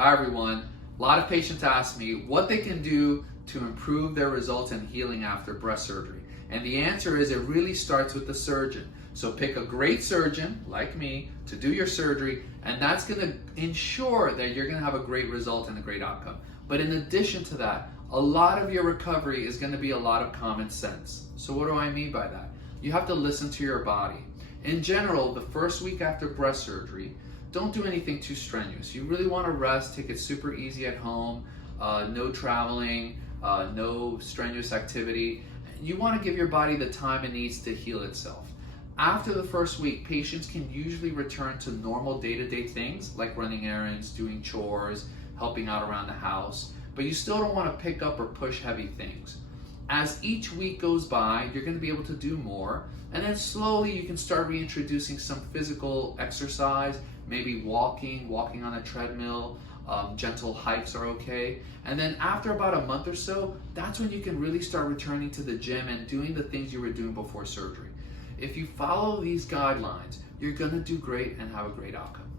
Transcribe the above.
Hi everyone. A lot of patients ask me what they can do to improve their results and healing after breast surgery. And the answer is it really starts with the surgeon. So pick a great surgeon, like me, to do your surgery, and that's gonna ensure that you're gonna have a great result and a great outcome. But in addition to that, a lot of your recovery is gonna be a lot of common sense. So what do I mean by that? You have to listen to your body. In general, the first week after breast surgery, don't do anything too strenuous. You really want to rest, take it super easy at home, no traveling, no strenuous activity. You want to give your body the time it needs to heal itself. After the first week, patients can usually return to normal day-to-day things like running errands, doing chores, helping out around the house, but you still don't want to pick up or push heavy things. As each week goes by, you're going to be able to do more, and then slowly you can start reintroducing some physical exercise, maybe walking on a treadmill, gentle hikes are okay. And then after about a month or so, that's when you can really start returning to the gym and doing the things you were doing before surgery. If you follow these guidelines, you're going to do great and have a great outcome.